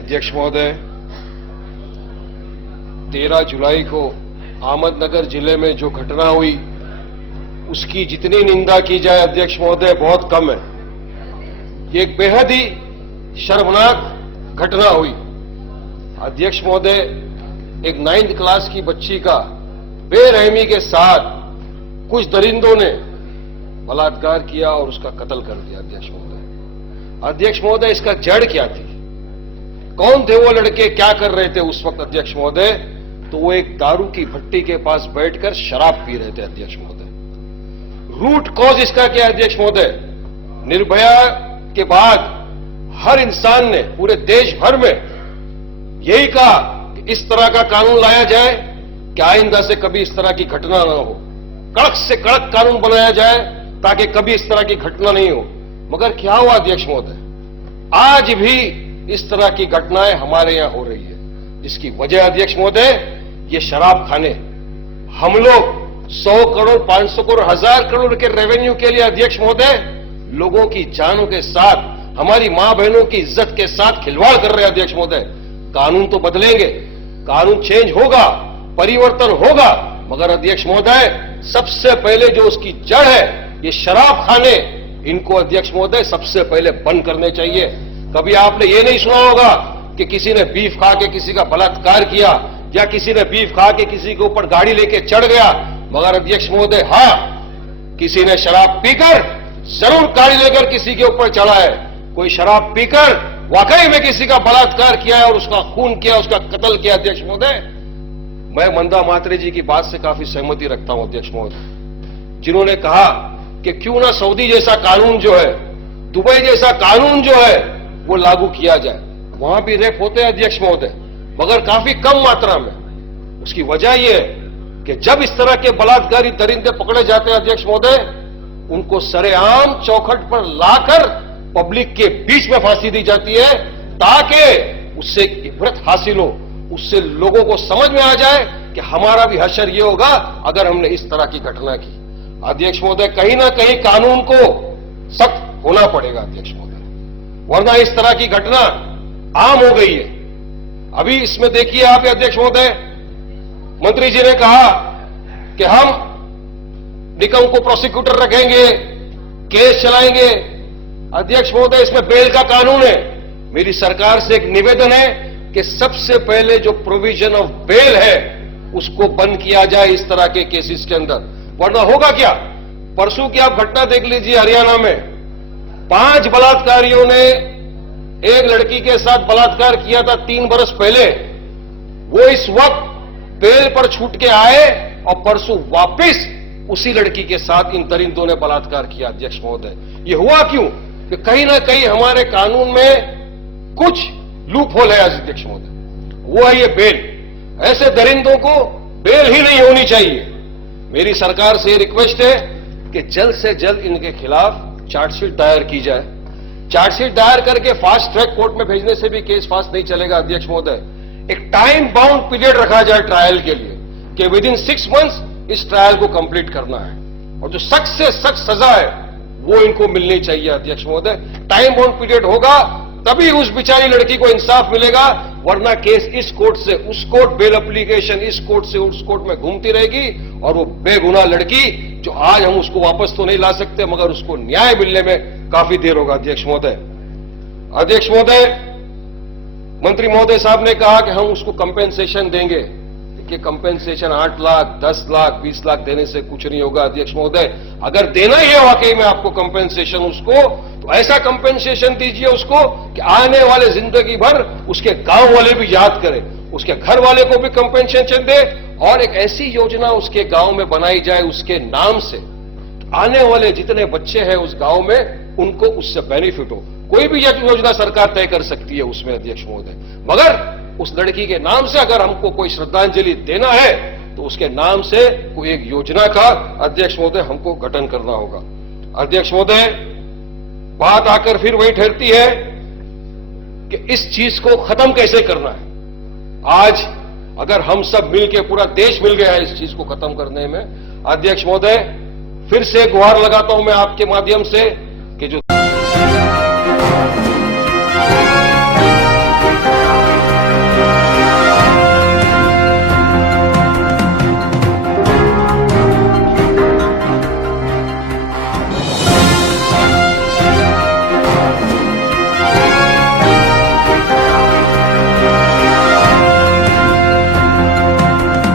अध्यक्ष महोदय, 13 जुलाई को अहमदनगर जिले में जो घटना हुई उसकी जितनी निंदा की जाए अध्यक्ष महोदय बहुत कम है। ये एक बेहद ही शर्मनाक घटना हुई। अध्यक्ष महोदय, एक 9th क्लास की बच्ची का बेरहमी के साथ कुछ दरिंदों ने बलात्कार किया और उसका कत्ल कर दिया। अध्यक्ष महोदय, इसका जड़ क्या थी? कौन थे वो लड़के, क्या कर रहे थे उस वक्त? अध्यक्ष महोदय, तो वो एक दारू की भट्टी के पास बैठकर शराब पी रहे थे। अध्यक्ष महोदय, रूट कॉज इसका क्या है? अध्यक्ष महोदय, निर्भया के बाद हर इंसान ने पूरे देश भर में यही कहा कि इस तरह का कानून लाया जाए कि आइंदा से कभी इस तरह की घटना ना हो, कड़क से कड़क कानून बनाया जाए ताकि कभी इस तरह की घटना नहीं हो। मगर क्या हुआ अध्यक्ष महोदय? आज भी इस तरह की घटनाएं हमारे यहां हो रही है, जिसकी वजह अध्यक्ष महोदय ये शराब खाने। हम लोग 100 करोड़, 500 करोड़, 1000 करोड़ के रेवेन्यू के लिए अध्यक्ष महोदय लोगों की जानों के साथ, हमारी मां बहनों की इज्जत के साथ खिलवाड़ कर रहे हैं। अध्यक्ष महोदय, कानून तो बदलेंगे, कानून चेंज होगा, परिवर्तन होगा, मगर अध्यक्ष महोदय सबसे पहले जो उसकी जड़ है ये शराब खाने, इनको अध्यक्ष महोदय सबसे पहले बंद करने चाहिए। कभी आपने ये नहीं सुना होगा कि किसी ने बीफ खा के किसी का बलात्कार किया या किसी ने बीफ खा के किसी के ऊपर गाड़ी लेके चढ़ गया, मगर अध्यक्ष महोदय हां, किसी ने शराब पीकर जरूर गाड़ी लेकर किसी के ऊपर चढ़ा है। कोई शराब पीकर वाकई में किसी का बलात्कार किया है और उसका खून किया, उसका कत्ल किया। अध्यक्ष महोदय, मैं मंदा मात्रे जी की बात से काफी सहमति रखता हूं अध्यक्ष महोदय, जिन्होंने कहा कि क्यों ना सऊदी जैसा कानून जो है, दुबई जैसा कानून जो है वो लागू किया जाए। वहां भी रेप होते हैं अध्यक्ष महोदय, मगर काफी कम मात्रा में। उसकी वजह यह है कि जब इस तरह के बलात्कारी दरिंदे पकड़े जाते हैं अध्यक्ष महोदय, उनको सरेआम चौखट पर लाकर पब्लिक के बीच में फांसी दी जाती है ताकि उससे इबरत हासिल हो, उससे लोगों को समझ में आ जाए कि हमारा भी हशर ये होगा अगर हमने इस तरह की घटना की। अध्यक्ष महोदय, कहीं ना कहीं कानून को सख्त होना पड़ेगा अध्यक्ष महोदय, वरना इस तरह की घटना आम हो गई है। अभी इसमें देखिए आप अध्यक्ष महोदय, मंत्री जी ने कहा कि हम निगम को प्रोसिक्यूटर रखेंगे, केस चलाएंगे। अध्यक्ष महोदय, इसमें बेल का कानून है। मेरी सरकार से एक निवेदन है कि सबसे पहले जो प्रोविजन ऑफ बेल है उसको बंद किया जाए इस तरह के केसेस के अंदर, वरना होगा क्या? परसों की आप घटना देख लीजिए, हरियाणा में 5 बलात्कारियों ने एक लड़की के साथ बलात्कार किया था 3 बरस पहले। वो इस वक्त बेल पर छूट के आए और परसों वापस उसी लड़की के साथ इन दरिंदों ने बलात्कार किया। अध्यक्ष महोदय, ये हुआ क्यों? कि कहीं ना कहीं हमारे कानून में कुछ लूप होल है अध्यक्ष महोदय, वो है ये बेल। ऐसे दरिंदों को बेल ही नहीं होनी चाहिए। मेरी सरकार से रिक्वेस्ट है कि जल्द से जल्द इनके खिलाफ चार्जशीट दायर की जाए। चार्जशीट दायर करके फास्ट ट्रैक कोर्ट में भेजने से भी केस फास्ट नहीं चलेगा अध्यक्ष महोदय। एक टाइम बाउंड पीरियड रखा जाए ट्रायल के लिए कि विद इन 6 मंथ्स इस ट्रायल को कंप्लीट करना है, और जो सख्त से सख्त सजा है वो इनको मिलनी चाहिए अध्यक्ष महोदय। टाइम बाउंड पीरियड होगा तभी उस बेचारी लड़की को इंसाफ मिलेगा, वरना केस इस कोर्ट से उस कोर्ट, बेल एप्लीकेशन इस कोर्ट से उस कोर्ट में घूमती रहेगी और वो बेगुनाह लड़की, जो आज हम उसको वापस तो नहीं ला सकते मगर उसको न्याय मिलने में काफी देर होगा अध्यक्ष महोदय। अध्यक्ष महोदय, मंत्री महोदय साहब ने कहा कि हम उसको कंपेंसेशन देंगे। देखिए, कंपेंसेशन 8 लाख, 10 लाख, 20 लाख देने से कुछ नहीं होगा अध्यक्ष महोदय। अगर देना ही है वाकई में आपको कंपेंसेशन उसको, तो ऐसा कंपेंसेशन दीजिए उसको कि आने वाले जिंदगी भर उसके गांव वाले भी याद करें, उसके घर वाले को भी कंपेंसेशन दे, और एक ऐसी योजना उसके गांव में बनाई जाए उसके नाम से, आने वाले जितने बच्चे हैं उस गांव में उनको उससे बेनिफिट हो। कोई भी योजना सरकार तय कर सकती है उसमें अध्यक्ष महोदय, मगर उस लड़की के नाम से अगर हमको कोई श्रद्धांजलि देना है तो उसके नाम से कोई एक योजना का अध्यक्ष महोदय हमको गठन करना होगा। अध्यक्ष महोदय, बात आकर फिर वही ठहरती है कि इस चीज को खत्म कैसे करना है। आज अगर हम सब मिलकर, पूरा देश मिल गया है इस चीज को खत्म करने में, अध्यक्ष महोदय फिर से गुहार लगाता हूं मैं आपके माध्यम से